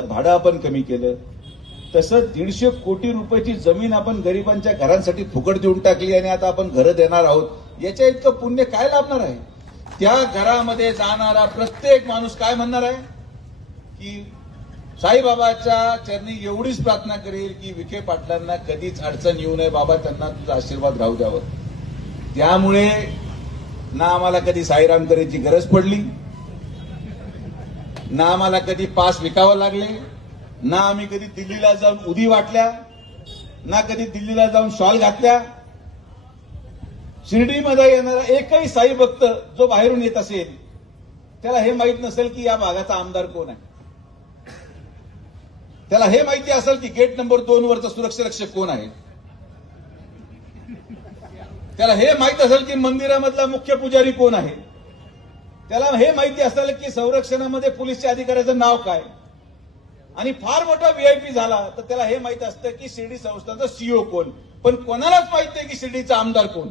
भाडं आपण कमी केलं, तसं 150 कोटी रुपयाची जमीन आपण गरिबांच्या घरांसाठी फुकट देऊन टाकली आणि आता आपण घरं देणार आहोत. याच्या इतकं पुण्य काय लाभणार आहे? त्या घरामध्ये जाणारा प्रत्येक माणूस काय म्हणणार आहे की साईबाबाच्या चरणी एवढीच प्रार्थना करेल की विखे पाटलांना कधीच अडचण येऊ नये बाबा, त्यांना तुझा आशीर्वाद राहू द्यावं. त्यामुळे ना आम्हाला कधी साईराम करायची गरज पडली, ना आम्हाला कधी पास विकावं लागले, ना आम्ही कधी दिल्लीला जाऊन उदी वाटल्या, ना कधी दिल्लीला जाऊन शॉल घातल्या. शिर्डीमध्ये येणारा एकही साई भक्त जो बाहेरून येत असेल त्याला हे माहित नसेल की या भागाचा आमदार कोण आहे. त्याला हे माहिती असेल की गेट नंबर 2 वरचा सुरक्षा रक्षक कोण आहे. त्याला हे माहित असेल की मंदिरामधला मुख्य पुजारी कोण आहे. त्याला हे माहिती असेल की संरक्षणामध्ये पोलीसच्या अधिकाऱ्याचं नाव काय. आणि फार मोठा व्हीआयपी झाला तर त्याला हे माहित असतं की शिर्डी संस्थानचा सीईओ कोण. पण कोणालाच माहित नाही की शिर्डीचा आमदार कोण.